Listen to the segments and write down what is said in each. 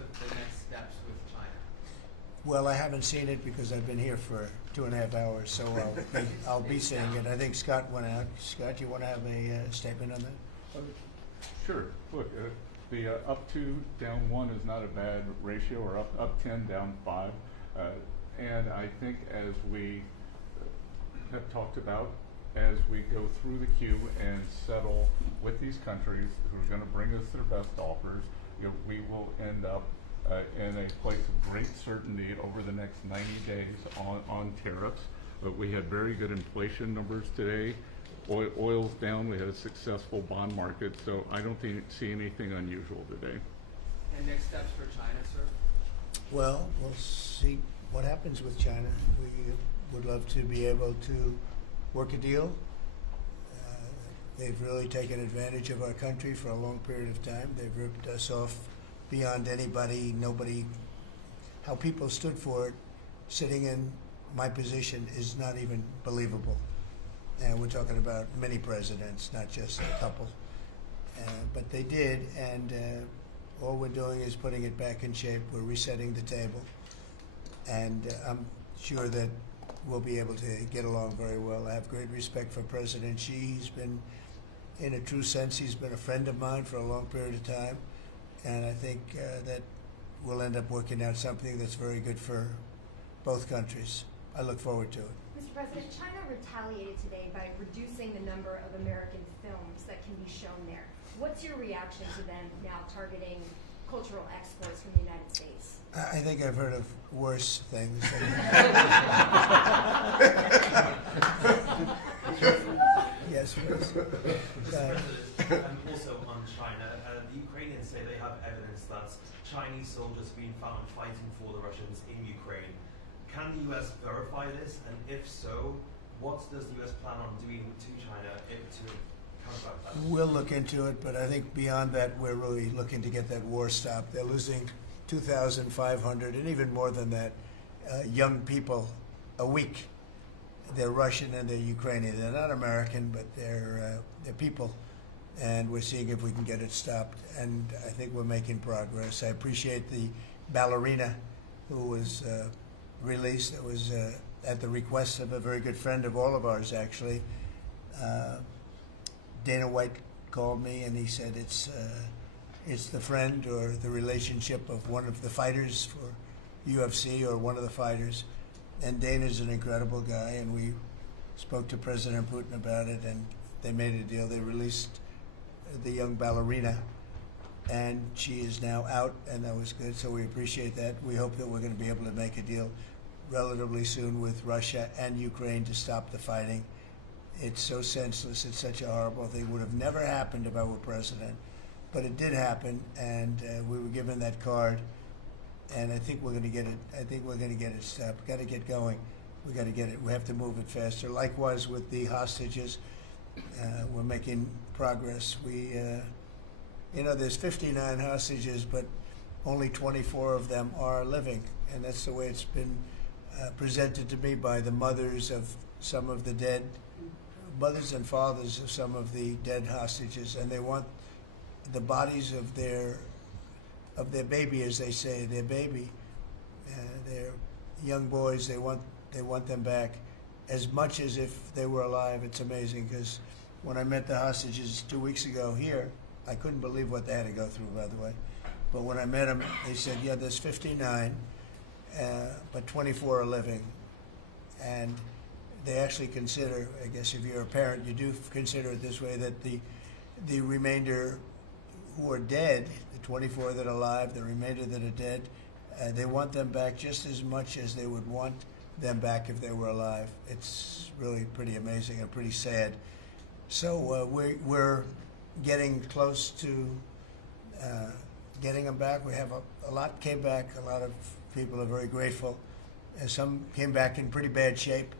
of the next steps with China? Well, I haven't seen it because I've been here for 2.5 hours, so I'll be seeing it. I think Scott went out. Scott, you want to have a statement on that? Sure. Look, the up 2, down 1 is not a bad ratio, or up 10, down 5. And I think, as we have talked about, as we go through the queue and settle with these countries who are going to bring us their best offers, we will end up in a place of great certainty over the next 90 days on tariffs. But we had very good inflation numbers today. Oil's down. We had a successful bond market, so I don't see anything unusual today. And next steps for China, sir? Well, we'll see what happens with China. We would love to be able to work a deal. They've really taken advantage of our country for a long period of time. They've ripped us off beyond nobody. How people stood for it, sitting in my position, is not even believable. And we're talking about many presidents, not just a couple. But they did, and all we're doing is putting it back in shape. We're resetting the table. And I'm sure that we'll be able to get along very well. I have great respect for President Xi. He's been, in a true sense, he's been a friend of mine for a long period of time. And I think that we'll end up working out something that's very good for both countries. I look forward to it. Mr. President, China retaliated today by reducing the number of American films that can be shown there. What's your reaction to them now targeting cultural exports from the United States? I think I've heard of worse things. Yes, please. Also on China, the Ukrainians say they have evidence that Chinese soldiers have been found fighting for the Russians in Ukraine. Can the U.S. verify this? And if so, what does the U.S. plan on doing to China to counteract that? We'll look into it, but I think beyond that, we're really looking to get that war stopped. They're losing 2,500 and even more than that young people a week. They're Russian and they're Ukrainian. They're not American, but they're people. And we're seeing if we can get it stopped. And I think we're making progress. I appreciate the ballerina who was released. It was at the request of a very good friend of all of ours, actually. Dana White called me and he said it's the friend or the relationship of one of the fighters for UFC or one of the fighters. And Dana's an incredible guy, and we spoke to President Putin about it, and they made a deal. They released the young ballerina, and she is now out, and that was good, so we appreciate that. We hope that we're going to be able to make a deal relatively soon with Russia and Ukraine to stop the fighting. It's so senseless. It's such a horrible thing. It would have never happened if I were president, but it did happen, and we were given that card. And I think we're going to get it. I think we're going to get it stopped. We've got to get going. We got to get it. We have to move it faster. Likewise with the hostages, we're making progress. We, there's 59 hostages, but only 24 of them are living, and that's the way it's been presented to me by the mothers of some of the dead, mothers and fathers of some of the dead hostages, and they want the bodies of their baby, as they say, their baby, their young boys. They want them back as much as if they were alive. It's amazing, because when I met the hostages 2 weeks ago here, I couldn't believe what they had to go through, by the way. But when I met them, they said, yeah, there's 59, but 24 are living. And they actually consider, I guess if you're a parent, you do consider it this way, that the remainder who are dead, the 24 that are alive, the remainder that are dead, they want them back just as much as they would want them back if they were alive. It's really pretty amazing and pretty sad. So we're getting close to getting them back. We have a lot came back. A lot of people are very grateful. Some came back in pretty bad shape.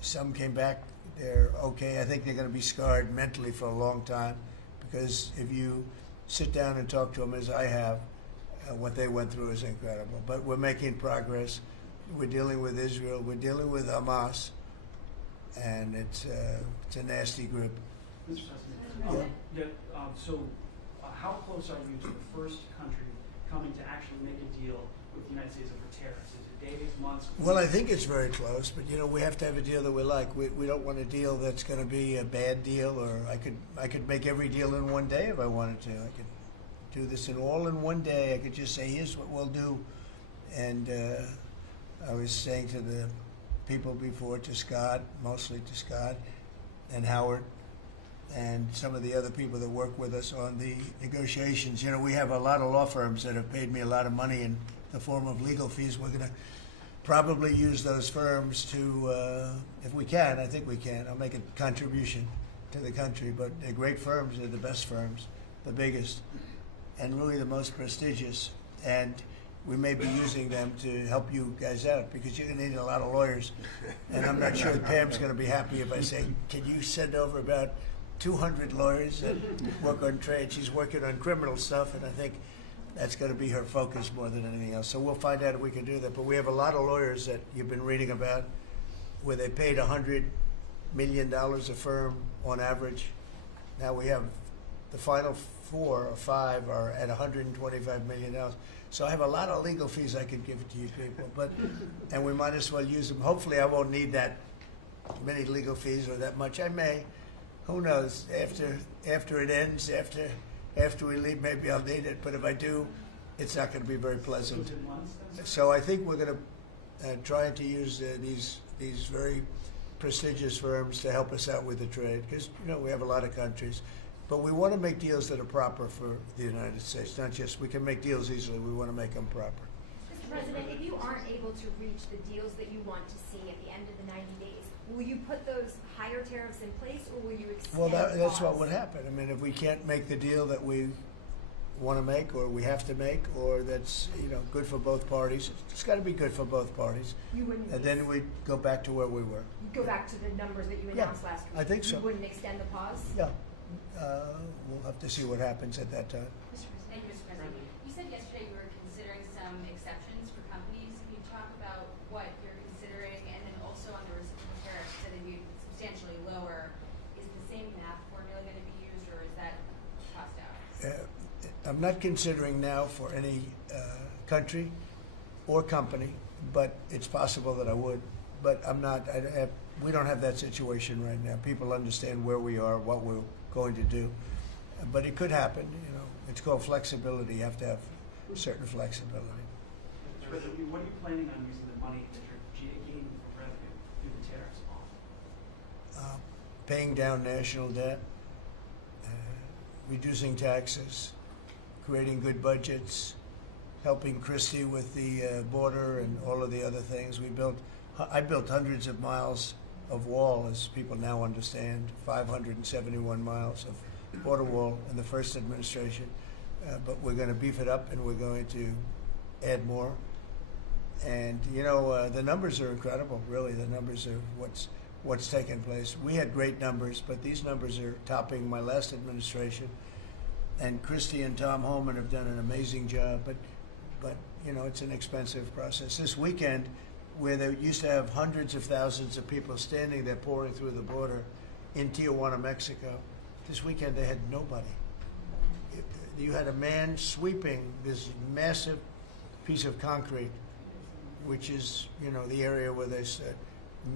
Some came back, they're okay. I think they're going to be scarred mentally for a long time, because if you sit down and talk to them, as I have, what they went through is incredible. But we're making progress. We're dealing with Israel. We're dealing with Hamas, and it's a nasty group. Mr. President, so how close are you to the first country coming to actually make a deal with the United States over tariffs? Is it days, months? Well, I think it's very close, but we have to have a deal that we like. We don't want a deal that's going to be a bad deal, or I could make every deal in one day if I wanted to. I could do this all in one day. I could just say, here's what we'll do. And I was saying to the people before, to Scott, mostly to Scott and Howard, and some of the other people that work with us on the negotiations. We have a lot of law firms that have paid me a lot of money in the form of legal fees. We're going to probably use those firms to, if we can, I think we can. I'll make a contribution to the country, but they're great firms. They're the best firms, the biggest, and really the most prestigious. And we may be using them to help you guys out, because you're going to need a lot of lawyers. And I'm not sure Pam's going to be happy if I say, can you send over about 200 lawyers that work on trade? She's working on criminal stuff, and I think that's going to be her focus more than anything else. So we'll find out if we can do that. But we have a lot of lawyers that you've been reading about where they paid $100 million a firm on average. Now we have the final 4 or 5 are at $125 million. So I have a lot of legal fees I could give to you people, and we might as well use them. Hopefully I won't need that many legal fees or that much. I may. Who knows? After it ends, after we leave, maybe I'll need it. But if I do, it's not going to be very pleasant. So I think we're going to try to use these very prestigious firms to help us out with the trade, because we have a lot of countries. But we want to make deals that are proper for the United States, not just we can make deals easily. We want to make them proper. Mr. President, if you aren't able to reach the deals that you want to see at the end of the 90 days, will you put those higher tariffs in place, or will you extend Well, that's what pause? would happen. I mean, if we can't make the deal that we want to make, or we have to make, or that's good for both parties, it's got to be good for both parties. You wouldn't. And then we go back to where we were. You'd go back to the numbers that you announced last week. I think so. You wouldn't extend the pause. Yeah, we'll have to see what happens at that time. Thank you, Mr. President. You said yesterday you were considering some exceptions for companies. Can you talk about what you're considering, and then also on the reciprocal tariffs that would be substantially lower? Is the same math formula going to be used, or is that tossed out? I'm not considering now for any country or company, but it's possible that I would. But I'm not. We don't have that situation right now. People understand where we are, what we're going to do, but it could happen. It's called flexibility. You have to have certain flexibility. Mr. President, what are you planning on using the money that you're gaining from revenue through the tariffs on? Paying down national debt, reducing taxes, creating good budgets, helping Christie with the border and all of the other things. I built hundreds of miles of wall, as people now understand, 571 miles of border wall in the first administration. But we're going to beef it up, and we're going to add more. And the numbers are incredible. Really, the numbers are what's taken place. We had great numbers, but these numbers are topping my last administration. And Christie and Tom Homan have done an amazing job. But it's an expensive process. This weekend, where they used to have hundreds of thousands of people standing there pouring through the border in Tijuana, Mexico, this weekend they had nobody. You had a man sweeping this massive piece of concrete, which is, the area where they said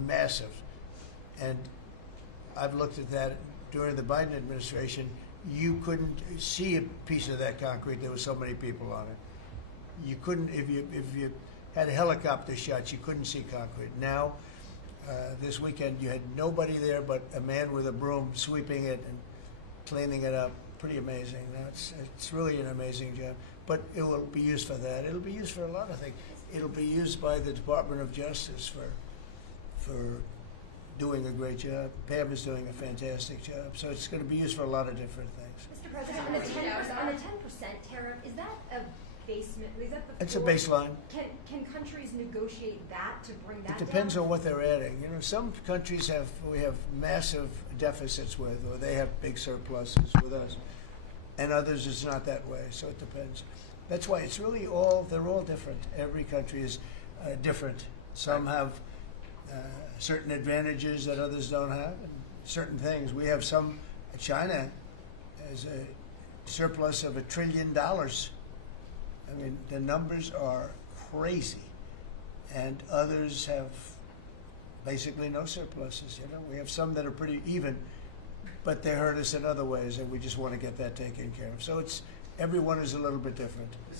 massive. And I've looked at that during the Biden administration. You couldn't see a piece of that concrete. There were so many people on it. You couldn't, if you had helicopter shots, you couldn't see concrete. Now, this weekend, you had nobody there but a man with a broom sweeping it and cleaning it up. Pretty amazing. Now, it's really an amazing job. But it will be used for that. It'll be used for a lot of things. It'll be used by the Department of Justice for doing a great job. Pam is doing a fantastic job. So it's going to be used for a lot of different things. Mr. President, on the 10% tariff, is that a basement? Is that the It's a floor? baseline. Can countries negotiate that to bring that It depends down? on what they're adding. Some countries we have massive deficits with, or they have big surpluses with us, and others it's not that way. So it depends. That's why it's really they're all different. Every country is different. Some have certain advantages that others don't have, and certain things. We have China has a surplus of $1 trillion. I I mean, the numbers are crazy, and others have basically no surpluses. You know, we have some that are pretty even, but they hurt us in other ways, and we just want to get that taken care of. So it's everyone is a little bit different.